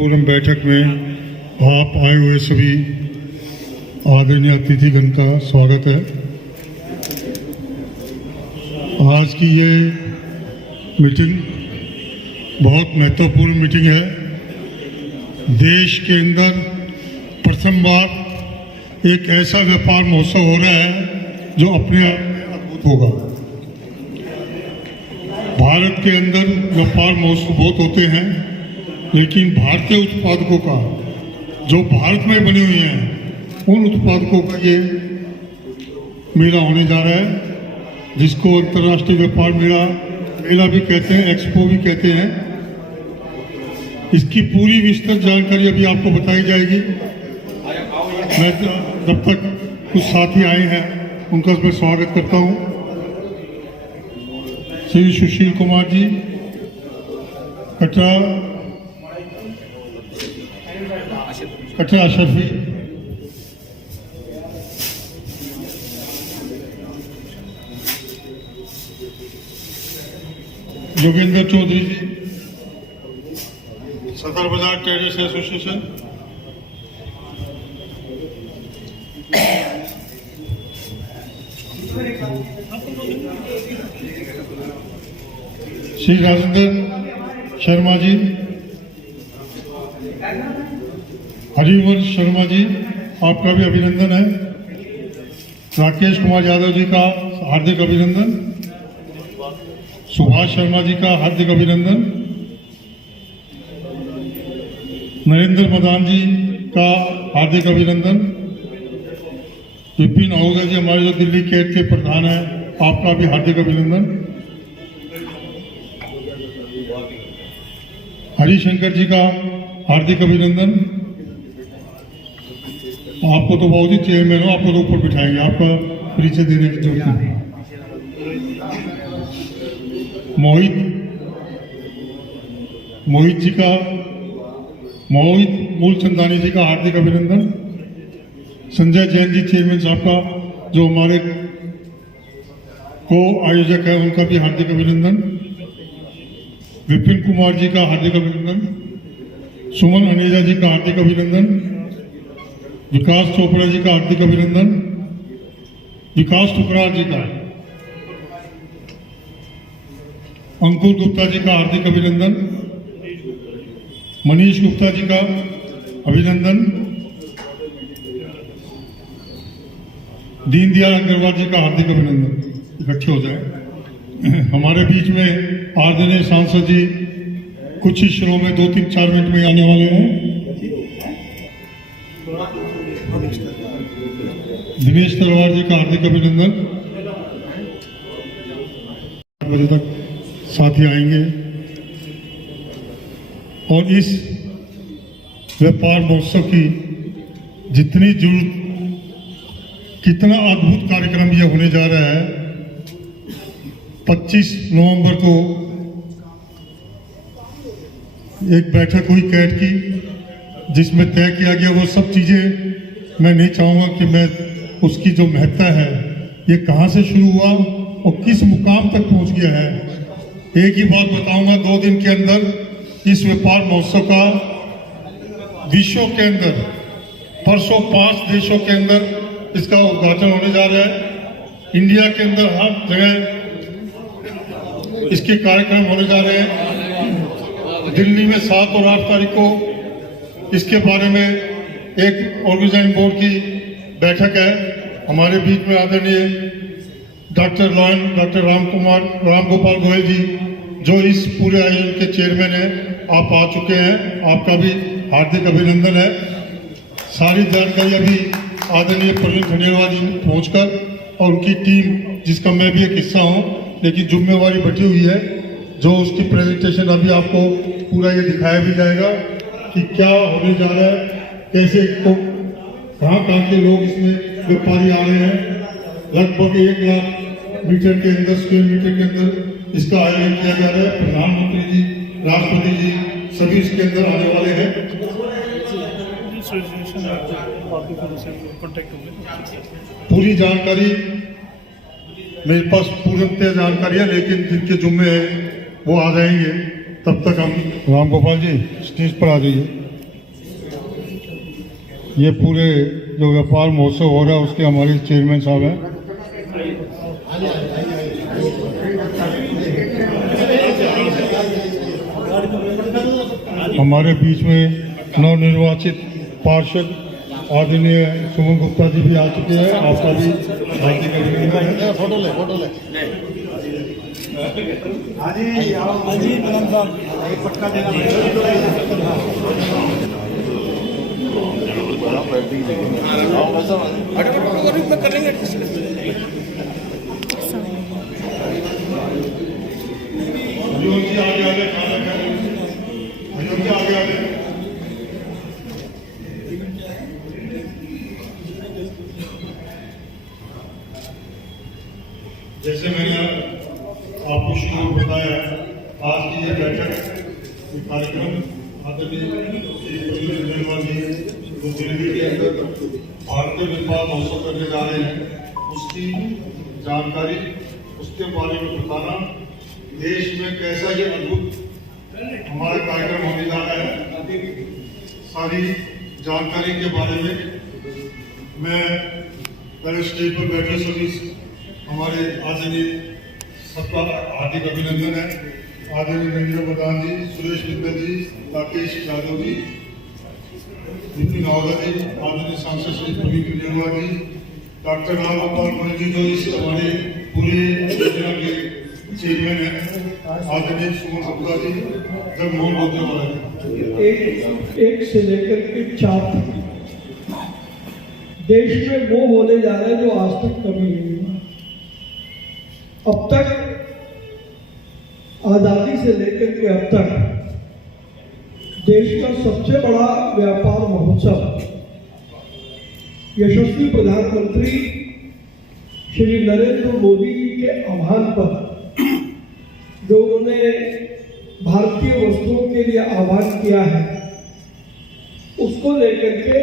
पूर्ण बैठक में आप आए हुए सभी आदरणीय अतिथिगण का स्वागत है। आज की ये मीटिंग बहुत महत्वपूर्ण मीटिंग है। देश के अंदर प्रथम बार एक ऐसा व्यापार महोत्सव हो रहा है जो अपने आप में अद्भुत होगा। भारत के अंदर व्यापार महोत्सव बहुत होते हैं, लेकिन भारतीय उत्पादकों का जो भारत में बने हुए हैं उन उत्पादकों का ये मेला होने जा रहा है, जिसको अंतर्राष्ट्रीय व्यापार मेला भी कहते हैं, एक्सपो भी कहते हैं। इसकी पूरी विस्तृत जानकारी अभी आपको बताई जाएगी। मैं जब तक कुछ साथी आए हैं उनका मैं स्वागत करता हूं। श्री सुशील कुमार जी कटरा अशरफी, योगेंद्र चौधरी जी सदर बाजार ट्रेडर्स एसोसिएशन, श्री राजेंद्र शर्मा जी, हरिवंश शर्मा जी आपका भी अभिनंदन है। राकेश कुमार यादव जी का हार्दिक अभिनंदन, सुभाष शर्मा जी का हार्दिक अभिनंदन, नरेंद्र मदान जी का हार्दिक अभिनंदन, विपिन आहूजा जी हमारे जो दिल्ली कैट के प्रधान हैं आपका भी हार्दिक अभिनंदन, हरिशंकर जी का हार्दिक अभिनंदन। आपको तो बहुत ही चेयरमैन हो, आपको तो ऊपर बिठाएंगे, आपका परिचय देने की जरूरत नहीं। मोहित मूलचंदानी जी का हार्दिक अभिनंदन, संजय जैन जी चेयरमैन साहब का जो हमारे को आयोजक है उनका भी हार्दिक अभिनंदन, विपिन कुमार जी का हार्दिक अभिनंदन, सुमन अनेजा जी का हार्दिक अभिनंदन, विकास चोपड़ा जी का हार्दिक अभिनंदन, विकास टुकरार जी का, अंकुर गुप्ता जी का हार्दिक अभिनंदन, मनीष गुप्ता जी का अभिनंदन, दीनदयाल अग्रवाल जी का हार्दिक अभिनंदन। इकट्ठे हो जाए। हमारे बीच में आदरणीय सांसद जी कुछ ही क्षणों में 2-3-4 मिनट में आने वाले हैं। दिनेश तलवार जी का हार्दिक अभिनंदन। 8 बजे तक साथी आएंगे और इस व्यापार महोत्सव की जितनी जरूरत, कितना अद्भुत कार्यक्रम यह होने जा रहा है। 25 नवंबर को एक बैठक हुई कैट की, जिसमें तय किया गया वो सब चीजें मैं नहीं चाहूंगा कि मैं उसकी जो महत्ता है, ये कहां से शुरू हुआ और किस मुकाम तक पहुंच गया है। एक ही बात बताऊंगा, 2 दिन के अंदर इस व्यापार महोत्सव का विश्व के अंदर परसों 5 देशों के अंदर इसका उद्घाटन होने जा रहा है। इंडिया के अंदर हर जगह इसके कार्यक्रम होने जा रहे हैं। दिल्ली में 7 और 8 तारीख को इसके बारे में एक ऑर्गेनाइजिंग बोर्ड की बैठक है। हमारे बीच में आदरणीय डॉक्टर राम गोपाल गोयल जी जो इस पूरे आयोजन के चेयरमैन हैं, आप आ चुके हैं, आपका भी हार्दिक अभिनंदन है। सारी जानकारी अभी आदरणीय प्रवीण खंडेलवाल जी पहुंचकर और उनकी टीम, जिसका मैं भी एक हिस्सा हूं, लेकिन जिम्मेवारी बटी हुई है, जो उसकी प्रेजेंटेशन अभी आपको पूरा ये दिखाया भी जाएगा कि क्या होने जा रहा है, कैसे कहाँ के लोग इसमें व्यापारी आ रहे हैं। लगभग 1 लाख मीटर के अंदर, स्क्वायर मीटर के अंदर इसका आयोजन किया जा रहा है। प्रधानमंत्री जी, राष्ट्रपति जी सभी इसके अंदर आने वाले हैं। पूरी जानकारी मेरे पास पूर्णतः जानकारी है, लेकिन जिनके जुम्मे है वो आ जाएंगे। तब तक हम राम गोपाल जी स्टेज पर आ जाइए। ये पूरे जो व्यापार महोत्सव हो रहा है उसके हमारे चेयरमैन साहब हैं। हमारे बीच में नवनिर्वाचित पार्षद आदरणीय सुमन गुप्ता जी भी आ चुके हैं। आपका भी हार्दिक अभिनंदन है। फोटो ले जैसे मैंने आपको शुरू में बताया, आज की ये बैठक, ये कार्यक्रम आदरणीय दिल्ली के अंदर भारतीय व्यापार महोत्सव करने जा रहे हैं, उसकी जानकारी, उसके बारे में बताना, देश में कैसा ये अद्भुत हमारा कार्यक्रम होने जा रहा है, सारी जानकारी के बारे में मैं पहले स्टेज पर बैठे सभी हमारे आदरणीय सबका हार्दिक अभिनंदन है। आदरणीय नरेंद्र प्रधान जी, सुरेश मित्तल जी, राकेश यादव जी, नितिन आहूजा जी, आदरणीय सांसद श्री प्रवीण केजरीवाल जी, डॉक्टर राम गोपाल मणि जी जो इस हमारे पूरे योजना के चेयरमैन हैं, आदरणीय सुमन गुप्ता जी, जगमोहन बोलतेवाला जी। एक से लेकर के 4 तक देश में वो होने जा रहा है जो आज तक कभी नहीं हुआ। अब तक आजादी से लेकर के अब तक देश का सबसे बड़ा व्यापार महोत्सव यशस्वी प्रधानमंत्री श्री नरेंद्र मोदी जी के आह्वान पर जो उन्होंने भारतीय वस्तुओं के लिए आह्वान किया है, उसको लेकर के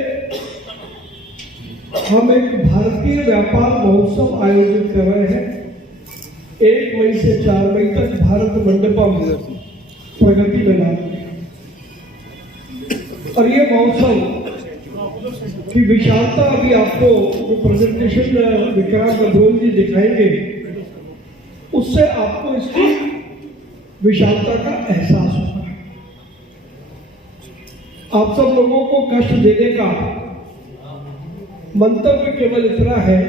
हम एक भारतीय व्यापार महोत्सव आयोजित कर रहे हैं। 1 मई से 4 मई तक भारत मंडपम प्रगति मैदान में, और ये महोत्सव की विशालता अभी आपको जो प्रेजेंटेशन विक्रांत अग्रवाल जी दिखाएंगे, उससे आपको इसकी विशालता का एहसास होगा। आप सब लोगों को कष्ट देने का मंतव्य केवल इतना है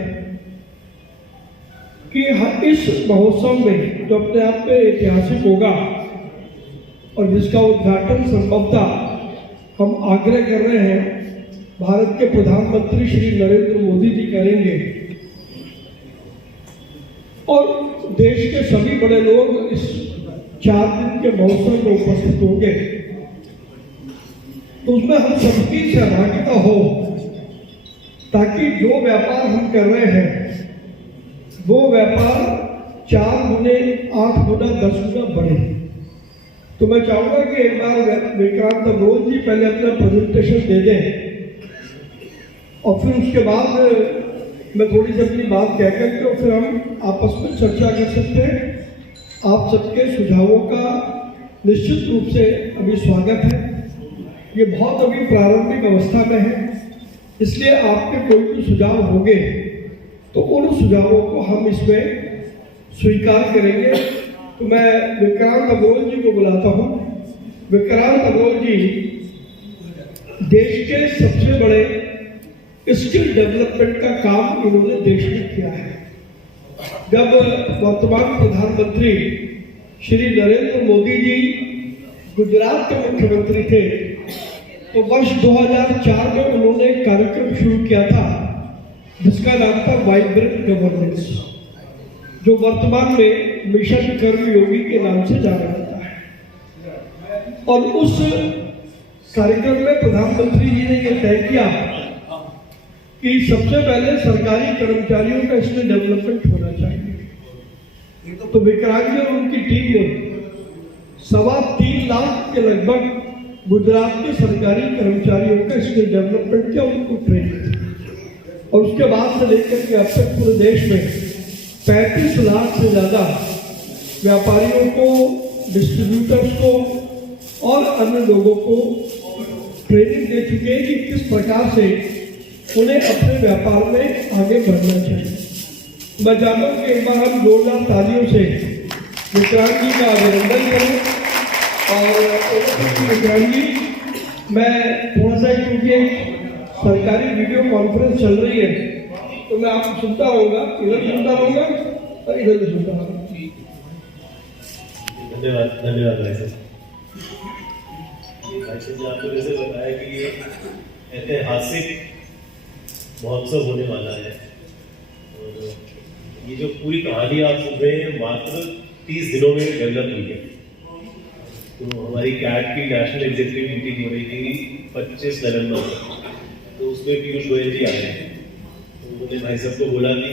कि इस महोत्सव में जो अपने आप में ऐतिहासिक होगा और जिसका उद्घाटन संभवतः हम आग्रह कर रहे हैं भारत के प्रधानमंत्री श्री नरेंद्र मोदी जी करेंगे, और देश के सभी बड़े लोग इस 4 दिन के महोत्सव में उपस्थित होंगे, तो उसमें हम सबकी सहभागिता हो, ताकि जो व्यापार हम कर रहे हैं वो व्यापार 4 गुने, 8 गुना, 10 गुना बढ़े। तो मैं चाहूंगा कि एक बार विक्रांत अग्रवाल जी पहले अपना प्रेजेंटेशन दे दें, और फिर उसके बाद मैं थोड़ी सी अपनी बात कह करके और फिर हम आपस में चर्चा कर सकते हैं। आप सबके सुझावों का निश्चित रूप से अभी स्वागत है। ये बहुत अभी प्रारंभिक अवस्था में है, इसलिए आपके कोई भी सुझाव होंगे तो उन सुझावों को हम इसमें स्वीकार करेंगे। तो मैं विक्रांत अग्रवाल जी को बुलाता हूँ। विक्रांत अग्रवाल जी देश के सबसे बड़े स्किल डेवलपमेंट का काम इन्होंने देश में किया है। जब वर्तमान प्रधानमंत्री श्री नरेंद्र मोदी जी गुजरात के मुख्यमंत्री थे, तो वर्ष 2004 में उन्होंने एक कार्यक्रम शुरू किया था जिसका नाम था वाइब्रेंट गवर्नेंस, जो वर्तमान में मिशन कर्मयोगी के नाम से जाना जाता है। और उस कार्यक्रम में प्रधानमंत्री जी ने यह तय किया कि सबसे पहले सरकारी कर्मचारियों का इसमें डेवलपमेंट होना चाहिए। तो विक्रांत जी और उनकी टीम ने 3.25 लाख के लगभग गुजरात के सरकारी कर्मचारियों का इसमें डेवलपमेंट किया, उनको ट्रेन किया, और उसके बाद से लेकर के अब तक पूरे देश में 35 लाख से ज्यादा व्यापारियों को, डिस्ट्रीब्यूटर्स को और अन्य लोगों को ट्रेनिंग दे चुके हैं कि किस प्रकार से उन्हें अपने व्यापार में आगे बढ़ना चाहिए। मैं चाहता हूँ कि एक बार हम जोरदार तालियों से विक्रांत जी का अभिनंदन करें। और विक्रांत जी, मैं थोड़ा सा, क्योंकि सरकारी वीडियो कॉन्फ्रेंस चल रही है तो मैं आपको सुनता रहूँगा, इधर सुनता रहूँगा और इधर भी सुनता रहूँगा। धन्यवाद धन्यवाद भाई साहब। भाई साहब ने आपको जैसे बताया कि ये ऐतिहासिक महोत्सव होने वाला है और ये जो पूरी कहानी आप सुन रहे हैं मात्र 30 दिनों में डेवलप हुई है। तो हमारी कैट की नेशनल एग्जीक्यूटिव मीटिंग हो रही थी 25 नवंबर को, तो उसमें पीयूष गोयल जी आए हैं। तो उन्होंने भाई साहब को बोला कि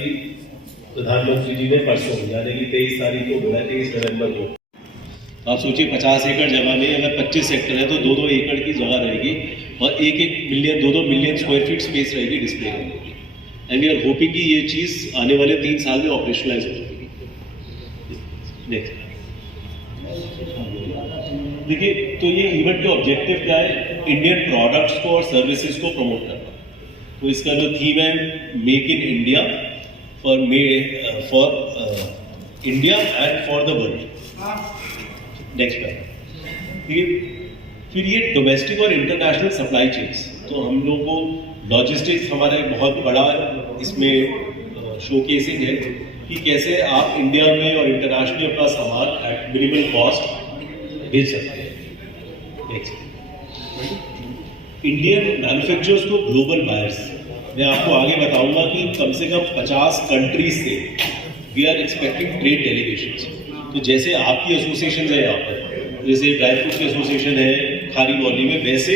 प्रधानमंत्री जी ने परसों यानी कि 23 तारीख को बोला, 23 नवंबर को। आप सोचिए 50 एकड़ जगह में अगर 25 सेक्टर है तो 2-2 एकड़ की जगह रहेगी और 1-1 million 2-2 million square feet space रहेगी डिस्प्ले करने की। एंड वी आर होपिंग कि ये चीज़ आने वाले 3 साल में ऑपरेशनलाइज हो जाएगी। देखिए, तो ये इवेंट का ऑब्जेक्टिव क्या है? इंडियन प्रोडक्ट्स को और सर्विसेज को प्रमोट करना। तो इसका जो थीम है make in India for India and for the world. Next पर फिर ये डोमेस्टिक और इंटरनेशनल सप्लाई चेन्स, तो हम लोग को लॉजिस्टिक्स हमारा एक बहुत बड़ा इसमें शोकेसिंग है कि कैसे आप इंडिया में और इंटरनेशनली अपना सामान एट मिनिमल कॉस्ट भेज सकते हैं। इंडियन मैन्युफैक्चरर्स को ग्लोबल बायर्स, मैं आपको आगे बताऊंगा कि कम से कम 50 कंट्रीज से we are expecting trade delegations. तो जैसे आपकी एसोसिएशन है यहाँ पर, जैसे ड्राई फ्रूट की एसोसिएशन है खारी बॉली में, वैसे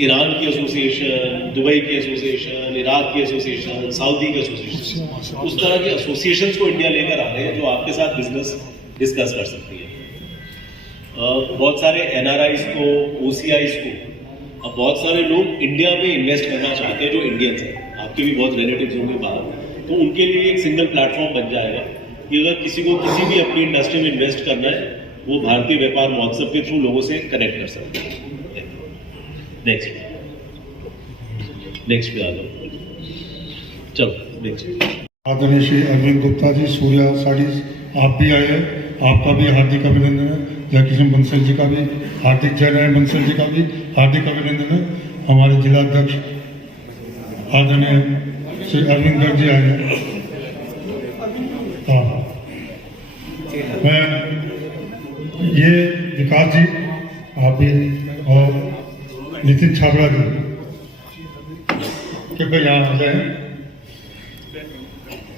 ईरान की एसोसिएशन, दुबई की एसोसिएशन, इराक की एसोसिएशन, सऊदी की एसोसिएशन, उस तरह के एसोसिएशंस को इंडिया लेकर आ रहे हैं जो आपके साथ बिजनेस डिस्कस कर सकती है। बहुत सारे एनआरआईज को, ओसीआईज को, अब बहुत सारे लोग इंडिया में इन्वेस्ट करना चाहते हैं जो इंडियंस हैं, आपके भी बहुत रिलेटिव्स होंगे बाहर, तो उनके लिए एक सिंगल प्लेटफॉर्म बन जाएगा कि अगर किसी को किसी भी अपनी इंडस्ट्री में इन्वेस्ट करना है वो भारतीय व्यापार महोत्सव के थ्रू लोगों से कनेक्ट कर सकते हैं। नेक्स्ट पे आ जाओ, चलो नेक्स्ट। आदरणीय श्री अरविंद गुप्ता जी, सूर्या साड़ीज, आप भी आए हैं, आपका भी हार्दिक अभिनंदन है। जयकिशन बंसल जी का भी हार्दिक, जयनारायण बंसल जी का भी हार्दिक अभिनंदन है। हमारे जिला अध्यक्ष आदरणीय श्री अरविंद गर्ग जी आए हैं। हाँ, मैं ये विकास जी, आप भी, और नितिन छाबड़ा जी कृपया यहाँ आ जाए।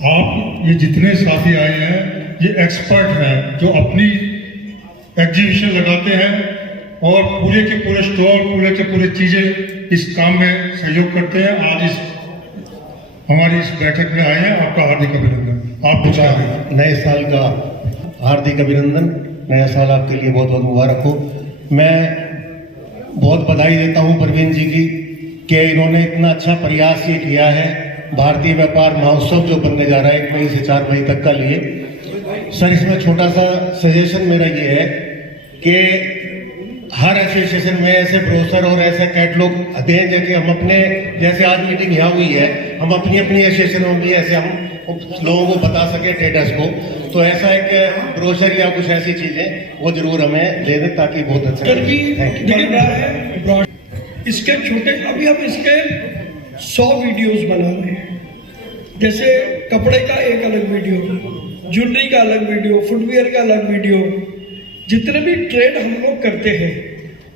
आप ये जितने साथी आए हैं ये एक्सपर्ट हैं जो अपनी एग्जीबिशन लगाते हैं और पूरे के पूरे स्टॉल, पूरे के पूरे चीजें इस काम में सहयोग करते हैं। आज इस हमारी इस बैठक में आए हैं, आपका हार्दिक अभिनंदन। आप कुछ कहें? नए साल का हार्दिक अभिनंदन, नया साल आपके लिए बहुत बहुत मुबारक हो। मैं बहुत बधाई देता हूं प्रवीण जी की कि इन्होंने इतना अच्छा प्रयास ये किया है। भारतीय व्यापार महोत्सव जो बनने जा रहा है 1 मई से 4 मई तक का लिए, सर इसमें छोटा सा सजेशन मेरा ये है कि हर एसोसिएशन में ऐसे ब्रोशर और ऐसे कैटलॉग दें जैसे हम अपने, जैसे आज मीटिंग यहाँ हुई है, हम अपनी अपनी एसोसिएशन में भी ऐसे हम लोगों को बता सके, ट्रेडर्स को, तो ऐसा एक ब्रोशर या कुछ ऐसी चीजें वो जरूर हमें दे दें ताकि बहुत अच्छा। इसके छोटे, अभी हम इसके 100 वीडियोस बना रहे हैं। जैसे कपड़े का एक अलग वीडियो, ज्वेलरी का अलग वीडियो, फुटवियर का अलग वीडियो, जितने भी ट्रेड हम लोग करते हैं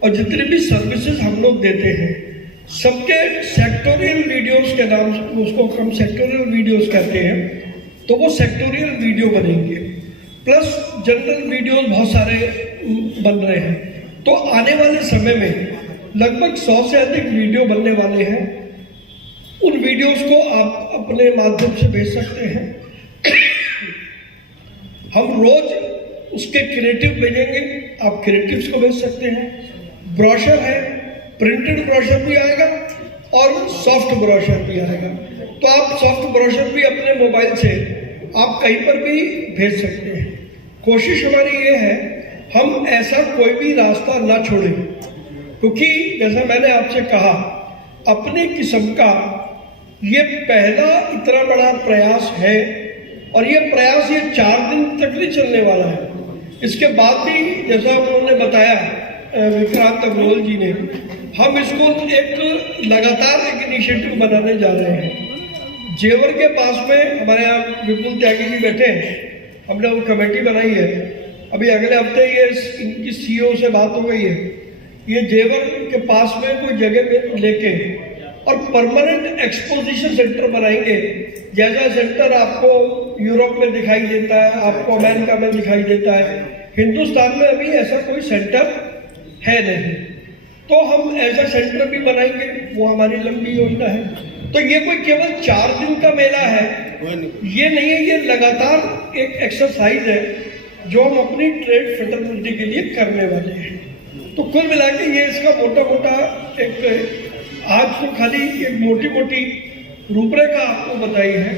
और जितने भी सर्विसेज हम लोग देते हैं, सबके सेक्टोरियल वीडियोस के नाम, उसको हम सेक्टोरियल वीडियोस कहते हैं, तो वो सेक्टोरियल वीडियो बनेंगे। प्लस जनरल वीडियोस बहुत सारे बन रहे हैं। तो आने वाले समय में लगभग 100 से अधिक वीडियो बनने वाले हैं। उन वीडियोस को आप अपने माध्यम से भेज सकते हैं। हम रोज उसके क्रिएटिव भेजेंगे, आप क्रिएटिव्स को भेज सकते हैं। ब्रोशर है, प्रिंटेड ब्रोशर भी आएगा और सॉफ्ट ब्रोशर भी आएगा। तो आप सॉफ्ट ब्रोशर भी अपने मोबाइल से आप कहीं पर भी भेज सकते हैं। कोशिश हमारी ये है हम ऐसा कोई भी रास्ता ना छोड़ें। क्योंकि जैसा मैंने आपसे कहा, अपनी किस्म का ये पहला इतना बड़ा प्रयास है, और ये प्रयास ये 4 दिन तक नहीं चलने वाला है। इसके बाद भी जैसा उन्होंने बताया विक्रांत अग्रवाल जी ने, हम इसको एक लगातार एक इनिशिएटिव बनाने जा रहे हैं। जेवर के पास में हमारे यहाँ विपुल त्यागी जी बैठे हैं, हमने वो कमेटी बनाई है। अभी अगले हफ्ते ये इनकी सीईओ से बात हो गई है, ये जेवर के पास में कोई जगह लेके और परमानेंट एक्सपोजिशन सेंटर बनाएंगे। जैसा सेंटर आपको यूरोप में दिखाई देता है, आपको अमेरिका में दिखाई देता है, हिंदुस्तान में अभी ऐसा कोई सेंटर है नहीं। तो हम ऐसा सेंटर भी बनाएंगे, वो हमारी लंबी योजना है। तो ये कोई केवल 4 दिन का मेला है, ये नहीं है, ये लगातार एक एक्सरसाइज है जो हम अपनी ट्रेड फ्रेटर्निटी के लिए करने वाले हैं। तो कुल मिला के ये इसका मोटा मोटा एक, आज तो खाली एक मोटी मोटी रूपरेखा आपको बताई है।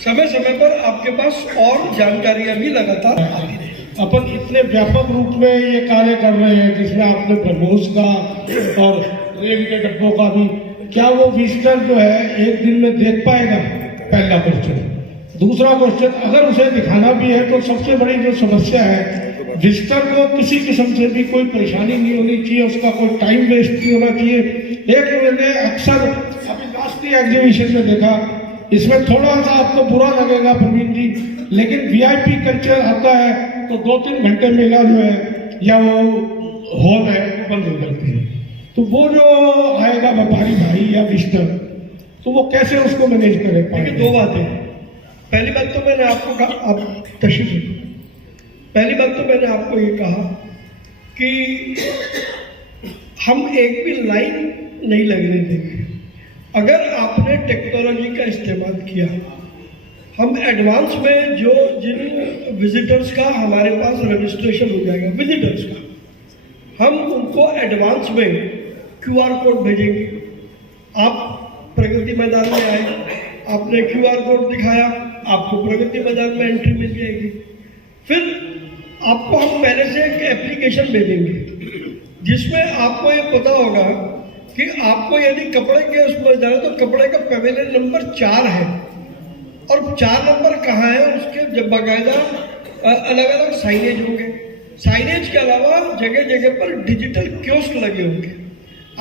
समय समय पर आपके पास और जानकारियां भी लगातार आती रहेंगी। अपन इतने व्यापक रूप में ये कार्य कर रहे हैं, जिसमें आपने ब्रह्मोस का और रेल के डब्बों का भी, क्या वो विजिटर जो है एक दिन में देख पाएगा? पहला क्वेश्चन। दूसरा क्वेश्चन, अगर उसे दिखाना भी है तो सबसे बड़ी जो समस्या है, विजिटर को किसी किस्म से भी कोई परेशानी नहीं होनी चाहिए, उसका कोई टाइम वेस्ट नहीं होना चाहिए। एक मैंने अक्सर अभी लास्ट एग्जीबिशन में देखा, इसमें थोड़ा सा आपको बुरा लगेगा प्रवीण जी, लेकिन वीआईपी कल्चर आता है तो 2-3 घंटे मेला जो है या वो हॉल है वो बंद हो जाती है। तो वो जो आएगा व्यापारी भाई या विजिटर, तो वो कैसे उसको मैनेज करे? देखिए, 2 बातें। पहली बात तो मैंने आपको कहा, आप तशरीफ रखो। पहली बात तो मैंने आपको ये कहा कि हम एक भी लाइन नहीं लगने देंगे। अगर आपने टेक्नोलॉजी का इस्तेमाल किया, हम एडवांस में जो जिन विजिटर्स का हमारे पास रजिस्ट्रेशन हो जाएगा, विजिटर्स का, हम उनको एडवांस में QR कोड भेजेंगे। आप प्रगति मैदान में आए, आपने QR कोड दिखाया, आपको प्रगति मैदान में एंट्री मिल जाएगी। फिर आपको हम पहले से एक एप्लीकेशन भेजेंगे जिसमें आपको ये पता होगा कि आपको यदि कपड़े के उसमें जाना तो कपड़े का पवेलियन नंबर 4 है, और 4 नंबर कहाँ है उसके जब बाकायदा अलग अलग साइनेज होंगे। साइनेज के अलावा जगह जगह पर डिजिटल कियोस्क लगे होंगे।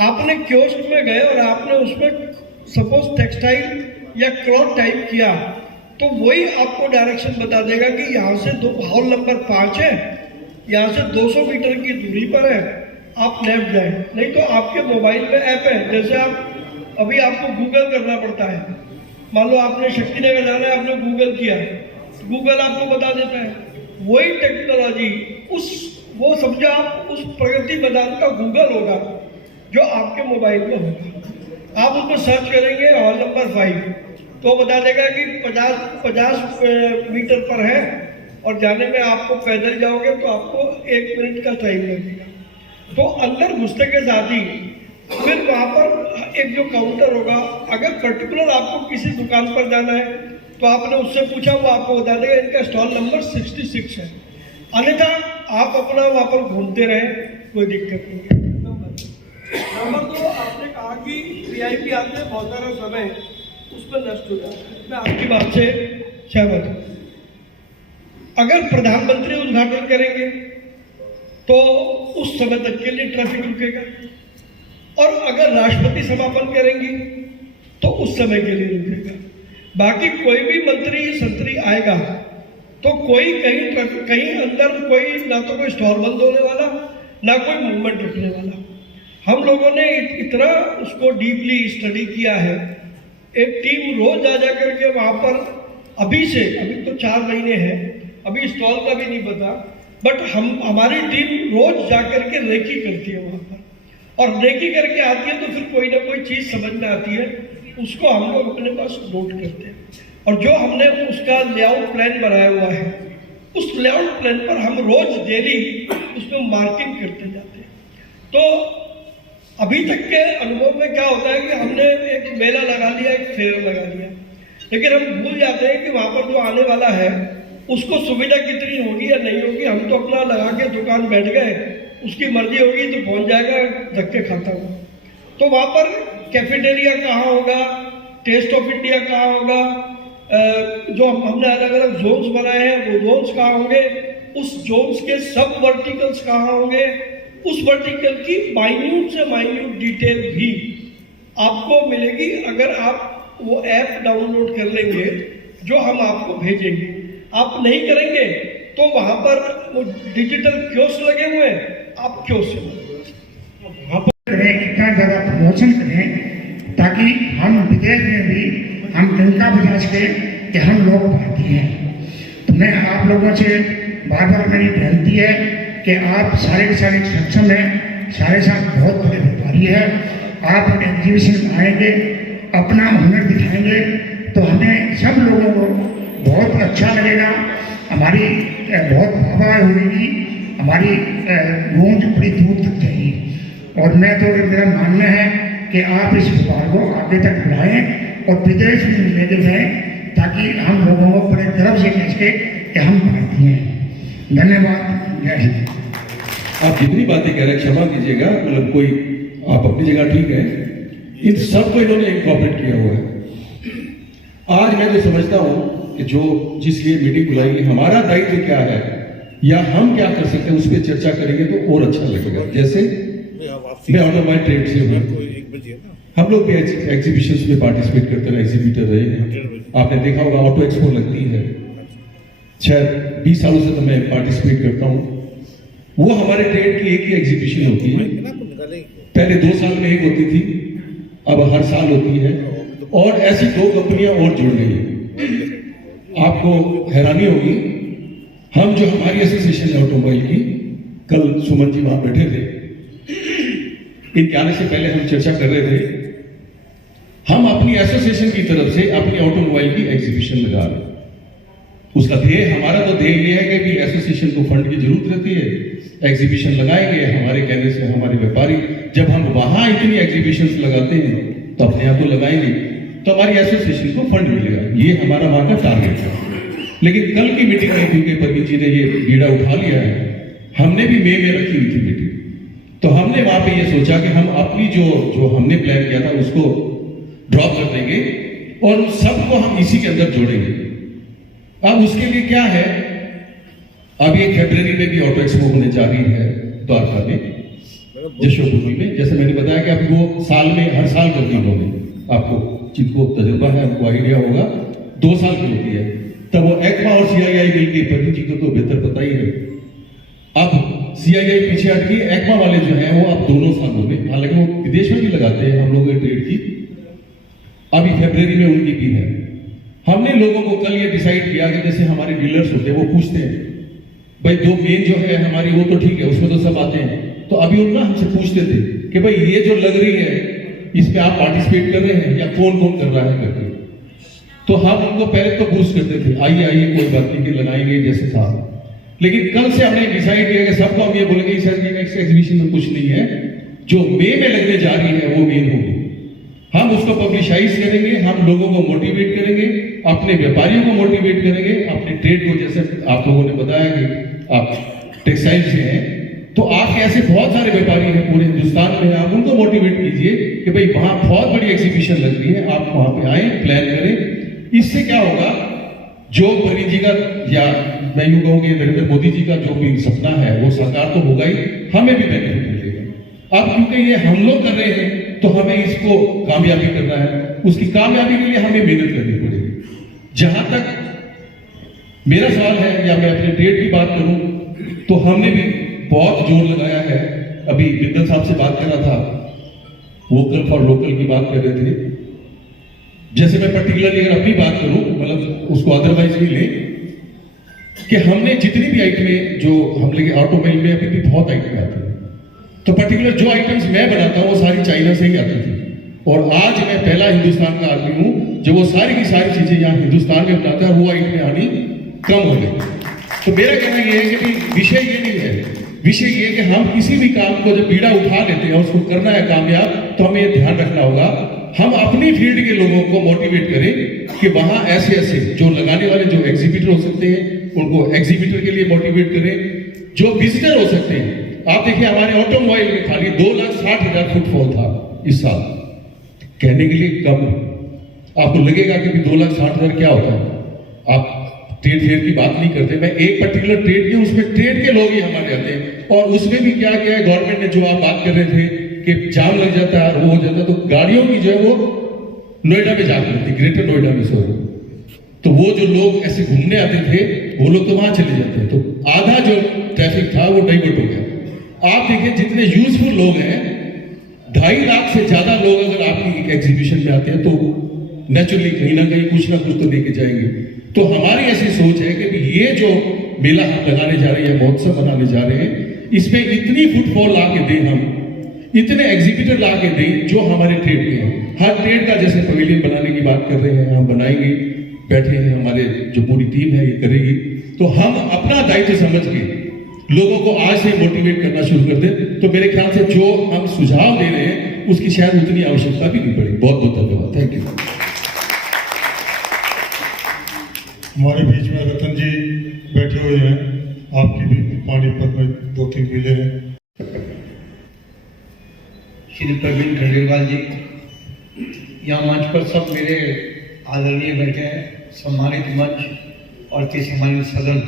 आपने कियोस्क में गए और आपने उसमें सपोज टेक्सटाइल या क्लॉथ टाइप किया, तो वही आपको डायरेक्शन बता देगा कि यहाँ से हॉल नंबर 5 है, यहाँ से 200 मीटर की दूरी पर है, आप लेफ्ट जाएं। नहीं तो आपके मोबाइल में ऐप है, जैसे आप अभी आपको गूगल करना पड़ता है। मान लो आपने शक्तिनगर जाना है, आपने गूगल किया, गूगल आपको बता देता है। वही टेक्नोलॉजी वो समझा आप उस प्रगति मैदान का गूगल होगा जो आपके मोबाइल में होगा। आप उसको सर्च करेंगे हॉल नंबर 5, तो बता देगा कि 50 मीटर पर है, और जाने में आपको पैदल जाओगे तो आपको 1 मिनट का टाइम लगेगा। तो अंदर घुसने के साथ ही फिर वहाँ पर एक जो काउंटर होगा, अगर पर्टिकुलर आपको किसी दुकान पर जाना है तो आपने उससे पूछा, वो आपको बता देगा इनका स्टॉल नंबर 66 है। अन्यथा आप अपना वहाँ पर घूमते रहें, कोई दिक्कत नहीं है। नंबर 2, आपने कहा कि VIP आते हैं, बहुत सारा समय उसमें नष्ट हो जाता है। मैं आपकी बात से सहमत हूँ। अगर प्रधानमंत्री उद्घाटन करेंगे तो उस समय तक के लिए ट्रैफिक रुकेगा, और अगर राष्ट्रपति समापन करेंगी तो उस समय के लिए रुकेगा। बाकी कोई भी मंत्री संतरी आएगा तो कोई कहीं अंदर कोई ना तो कोई स्टॉल बंद होने वाला, ना कोई मूवमेंट रुकने वाला। हम लोगों ने इतना उसको डीपली स्टडी किया है। एक टीम रोज जा करके वहाँ पर, अभी तो 4 महीने हैं, अभी स्टॉल का भी नहीं पता, बट हमारी टीम रोज जा करके रेकी करती है वहाँ पर, और रेकी करके आती है तो फिर कोई ना कोई चीज़ समझ में आती है, उसको हम लोग अपने पास नोट करते हैं। और जो हमने उसका लेआउट प्लान बनाया हुआ है, उस लेआउट प्लान पर हम रोज डेली उसमें मार्किंग करते जाते हैं। तो अभी तक के अनुभव में क्या होता है कि हमने एक मेला लगा लिया, एक फेयर लगा लिया, लेकिन हम भूल जाते हैं कि वहाँ पर जो आने वाला है उसको सुविधा कितनी होगी या नहीं होगी। हम तो अपना लगा के दुकान बैठ गए, उसकी मर्जी होगी तो पहुंच जाएगा धक्के खाता हुआ। तो वहाँ पर कैफेटेरिया कहाँ होगा, टेस्ट ऑफ इंडिया कहाँ होगा, जो हमने अलग अलग जोन्स बनाए हैं वो जोन्स कहाँ होंगे, उस जोन्स के सब वर्टिकल्स कहाँ होंगे, उस वर्टिकल की माइन्यूट से माइन्यूट डिटेल भी आपको मिलेगी अगर आप वो ऐप डाउनलोड कर लेंगे जो हम आपको भेजेंगे। आप नहीं करेंगे तो वहां पर वो डिजिटल कियोस्क लगे हुए हैं, आप कियोस्क वहां पर करें, इतना ज़्यादा प्रमोशन करें ताकि हम विदेश में भी हम इनका बता सकें कि हम लोग भारतीय हैं। तो मैं आप लोगों से बार बार मेरी विनती है कि आप सारे के सारे सक्षम हैं, सारे साथ बहुत बड़े व्यापारी हैं, आप एग्जीबिशन में आएंगे, अपना हुनर दिखाएंगे तो हमें सब लोगों को बहुत अच्छा लगेगा, हमारी बहुत वाहवाह होगी, हमारी गूंज बड़ी दूर तक जाएगी। और मैं तो मेरा मानना है कि आप इस व्यापार को आगे तक बढ़ाएं और विदेश में लेके जाएं ताकि हम लोगों को बड़े गर्व से कह सके कि हम भारतीय हैं। धन्यवाद, जय हिंद। आप जितनी बातें कह रहे हैं क्षमा कीजिएगा, मतलब कोई आप अपनी जगह ठीक है, इन सबको इन्होंने इंकॉर्पोरेट किया हुआ है। आज मैं जो समझता हूं कि जो जिस लिए मीटिंग बुलाई है, हमारा दायित्व क्या है या हम क्या कर सकते हैं उस पर चर्चा करेंगे तो और अच्छा लगेगा। जैसे मैं ऑटोमोबाइल ट्रेड से हूँ, हम लोग भी एग्जीबिशंस में पार्टिसिपेट करते रहे, एग्जीबिटर रहे हैं। आपने देखा होगा ऑटो एक्सपो लगती है, शायद 20 सालों से तो मैं पार्टिसिपेट करता हूँ। वो हमारे ट्रेड की एक ही एग्जीबिशन होती है, पहले 2 साल में एक होती थी, अब हर साल होती है और ऐसी 2 कंपनियां और जुड़ गई है। आपको हैरानी होगी, हम जो हमारी एसोसिएशन है ऑटोमोबाइल की, कल सुमन जी वहां बैठे थे, इनके आने से पहले हम चर्चा कर रहे थे, हम अपनी एसोसिएशन की तरफ से अपनी ऑटोमोबाइल की एग्जीबिशन लगा रहे हैं। उसका ध्येय, हमारा तो ध्येय ये है कि एसोसिएशन को फंड की जरूरत रहती है, एग्जीबिशन लगाएंगे, हमारे कहने से हमारे व्यापारी, जब हम वहां इतनी एग्जीबिशंस लगाते हैं तो अपने आप को लगाएंगे तो हमारी एसोसिएशन को फंड मिलेगा, ये हमारा वहां का टारगेट है। लेकिन कल की मीटिंग में क्योंकि परवीन जी ने ये बीड़ा उठा लिया है, हमने भी मई में रखी हुई थी मीटिंग, तो हमने वहां पे ये सोचा कि हम अपनी जो हमने प्लान किया था उसको ड्रॉप कर देंगे और उस सबको हम इसी के अंदर जोड़ेंगे। अब उसके लिए क्या है, अब ये फरवरी में भी ऑटो एक्सपो होने जा रही है द्वारका में, यशोभूमि में। जैसे मैंने बताया कि अभी वो साल में हर साल करती है उन्होंने, आपको जिनको तजुर्बा है आपको आइडिया होगा, 2 साल की होती है। तब वो एक्मा और CII मिलकर, परवीन जी को तो बेहतर पता ही है, अब CII पीछे हट गई, एक्मा वाले जो हैं वो अब दोनों सालों में, हालांकि वो विदेश में भी लगाते हैं हम लोगों के ट्रेड की, अभी फरवरी में उनकी भी है। हमने लोगों को कल ये डिसाइड किया कि जैसे हमारे डीलर्स होते हैं वो पूछते हैं भाई 2 मेन जो है हमारी वो तो ठीक है, उसमें तो सब आते हैं, तो अभी उनका हमसे पूछते थे कि भाई ये जो लग रही है इसमें आप पार्टिसिपेट कर रहे हैं या कौन कौन कर रहा है करके, तो हम उनको पहले तो बूस्ट करते थे, आइए आइए कोई बात नहीं कि लगाएंगे जैसे था। लेकिन कल से हमने डिसाइड किया कि सबको हम ये बोलेंगे इस एग्जीबिशन में कुछ नहीं है, जो मई में लगने जा रही है वो मेन होगी, हम उसको पब्लिसाइज करेंगे, हम लोगों को मोटिवेट करेंगे, अपने व्यापारियों को मोटिवेट करेंगे, अपने ट्रेड को, जैसे आप लोगों ने बताया कि आप टेक्सटाइल से हैं, तो आपके ऐसे बहुत सारे व्यापारी हैं पूरे हिंदुस्तान में, आप उनको मोटिवेट कीजिए कि भाई वहां बहुत बड़ी एग्जीबिशन लग रही है, आप वहां पे आए, प्लान करें। इससे क्या होगा, जो परवीन जी का या मैं यूं कहूँ कि नरेंद्र मोदी जी का जो भी सपना है वो साकार तो होगा ही, हमें भी बेनिफिट मिलेगा। अब क्योंकि ये हम लोग कर रहे हैं तो हमें इसको कामयाबी करना है, उसकी कामयाबी के लिए हमें मेहनत करनी पड़ेगी। जहां तक मेरा सवाल है या मैं अपने ट्रेड की बात करूं तो हमने भी बहुत जोर लगाया है, अभी बिंदल साहब से बात कर रहा था, वोकल फॉर लोकल की बात कर रहे थे। जैसे मैं पर्टिकुलरली अगर अपनी बात करूं, मतलब उसको अदरवाइज नहीं ले, कि हमने जितनी भी आइटमें जो हम लेके ऑटोमोबाइल में अभी भी बहुत आइटमें आती हैं, तो पर्टिकुलर जो आइटम्स मैं बनाता हूँ वो सारी चाइना से ही आती थी, और आज मैं पहला हिंदुस्तान का आदमी हूँ जो वो सारी की सारी चीजें यहाँ हिंदुस्तान में बनाता है और वो आइटमें आनी कम हो गई। तो मेरा कहना ये है कि भाई विषय ये नहीं है, विषय ये कि हम किसी भी काम को जब बीड़ा उठा लेते हैं उसको करना है कामयाब, तो हमें ये ध्यान रखना होगा हम अपनी फील्ड के लोगों को मोटिवेट करें कि वहां ऐसे ऐसे जो लगाने वाले जो एग्जीबिटर हो सकते हैं उनको एग्जीबिटर के लिए मोटिवेट करें, जो विजिटर हो सकते हैं आप देखिए हमारे ऑटोमोबाइल में खाली 2,60,000 फुटफॉल था इस साल। कहने के लिए कम है, आपको लगेगा कि 2,60,000 क्या होता है। आप ट्रेड फेयर की बात नहीं करते, मैं एक पर्टिकुलर ट्रेड की, उसमें ट्रेड के लोग ही हमारे आते हैं। और उसमें भी क्या किया है गवर्नमेंट ने, जो आप बात कर रहे थे कि जाम लग जाता है, वो हो जाता है, तो गाड़ियों की जो है वो नोएडा में जाकर थी, ग्रेटर नोएडा में सो, तो वो जो लोग ऐसे घूमने आते थे वो लोग तो वहां चले जाते हैं, तो आधा जो ट्रैफिक था वो डाइवर्ट हो गया। आप देखिए जितने यूजफुल लोग हैं, 2.5 लाख से ज्यादा लोग अगर आपकी एग्जीबिशन में आते हैं तो नेचुरली कहीं ना कहीं कुछ ना कुछ तो लेके जाएंगे। तो हमारी ऐसी सोच है कि ये जो मेला हम लगाने जा रहे हैं, महोत्सव बनाने जा रहे हैं, इसमें इतनी फुटफॉल ला के दें, हम इतने एग्जीबिटर ला के दें जो हमारे ट्रेड के हैं। हर ट्रेड का जैसे पवेलियन बनाने की बात कर रहे हैं, हम बनाएंगे, बैठे हैं, हमारे जो पूरी टीम है ये करेगी। तो हम अपना दायित्व समझ के लोगों को आज से मोटिवेट करना शुरू कर दें, तो मेरे ख्याल से जो हम सुझाव दे रहे हैं उसकी शायद उतनी आवश्यकता भी नहीं पड़ेगी। बहुत बहुत धन्यवाद, थैंक यू। हमारे बीच में रतन जी बैठे हुए हैं, आपकी भी पानीपत में 2-3 मिले हैं। श्री प्रवीण खंडेलवाल जी, यहाँ मंच पर सब मेरे आदरणीय बैठे हैं, सम्मानित मंच और के सम्मानित सदन।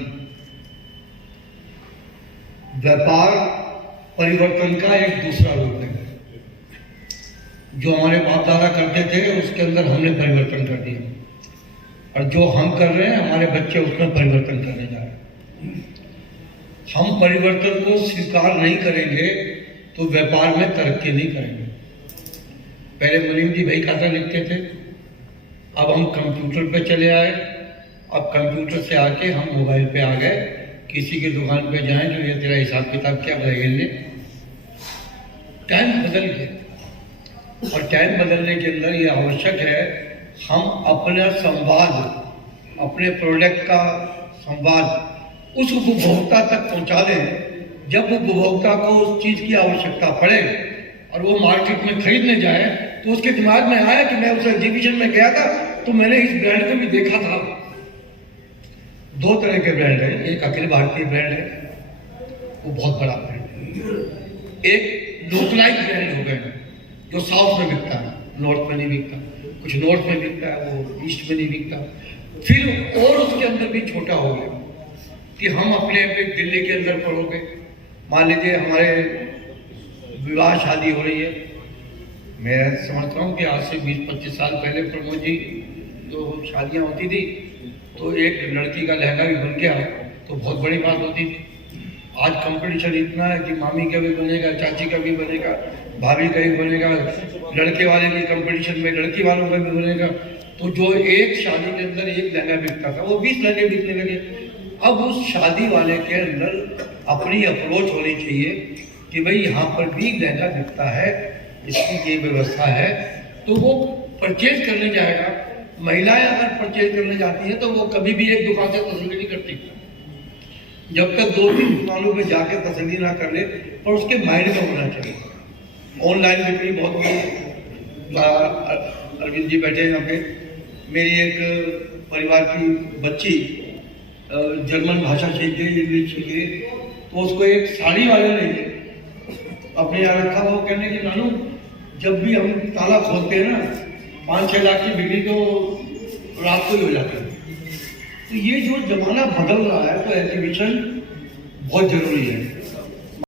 व्यापार परिवर्तन का एक दूसरा रूप है। जो हमारे बाप दादा करते थे उसके अंदर हमने परिवर्तन कर दिया, और जो हम कर रहे हैं हमारे बच्चे उसमें परिवर्तन करने जा रहे हैं। हम परिवर्तन को स्वीकार नहीं करेंगे तो व्यापार में तरक्की नहीं करेंगे। पहले मुनीम जी भाई खाता लिखते थे, अब हम कंप्यूटर पे चले आए, अब कंप्यूटर से आके हम मोबाइल पे आ गए। किसी की दुकान पे जाएं तो ये तेरा हिसाब किताब क्या बदलेंगे। टाइम बदल गया, और टाइम बदलने के अंदर ये आवश्यक है हम अपना संवाद, अपने प्रोडक्ट का संवाद उस उपभोक्ता तक पहुंचा दें। जब उपभोक्ता को उस चीज़ की आवश्यकता पड़े और वो मार्केट में खरीदने जाए तो उसके दिमाग में आया कि मैं उस एग्जीबिशन में गया था तो मैंने इस ब्रांड को भी देखा था। 2 तरह के ब्रांड है, एक अखिल भारतीय ब्रांड है, वो बहुत बड़ा ब्रांड है। एक लोकलाइज ब्रांड हो गए जो साउथ में बिकता है, नॉर्थ में नहीं बिकता, कुछ नॉर्थ में बिकता है, वो ईस्ट में नहीं बिकता। फिर और उसके अंदर भी छोटा हो गया कि हम अपने दिल्ली के अंदर पढ़ोगे, मान लीजिए हमारे विवाह शादी हो रही है, मैं समझता हूँ कि आज से 20-25 साल पहले प्रमोद जी जो शादियाँ होती थी तो एक लड़की का लहंगा भी बन गया तो बहुत बड़ी बात होती थी। आज कंपटीशन इतना है कि मामी का भी बनेगा, चाची का भी बनेगा, भाभी का भी बनेगा, लड़के वाले की कंपटीशन में लड़की वालों का भी बनेगा। तो जो एक शादी के अंदर एक लहंगा बिकता था वो 20 लहंगे बिकने लगे। अब उस शादी वाले के अंदर अपनी अप्रोच होनी चाहिए कि भाई यहाँ पर भी लहंगा बिकता है, इसकी ये व्यवस्था है, तो वो परचेज करने जाएगा। महिलाएं अगर परचेज करने जाती हैं तो वो कभी भी एक दुकान से तसल्ली नहीं करती जब तक 2-3 दुकानों पे जाके तसल्ली ना कर ले, पर उसके माइंड में होना चाहिए। ऑनलाइन बिक्री बहुत बड़ी। अरविंद जी बैठे यहाँ पे, मेरी एक परिवार की बच्ची जर्मन भाषा सीख गई, इंग्लिश सीख गई, तो उसको एक साड़ी वाले ने अपने यहाँ रखा। वो कहने की नानू जब भी हम ताला खोलते हैं ना 5-6 लाख की बिक्री तो रात को ही हो जाती है। तो ये जो जमाना बदल रहा है तो एग्जीबिशन बहुत जरूरी है।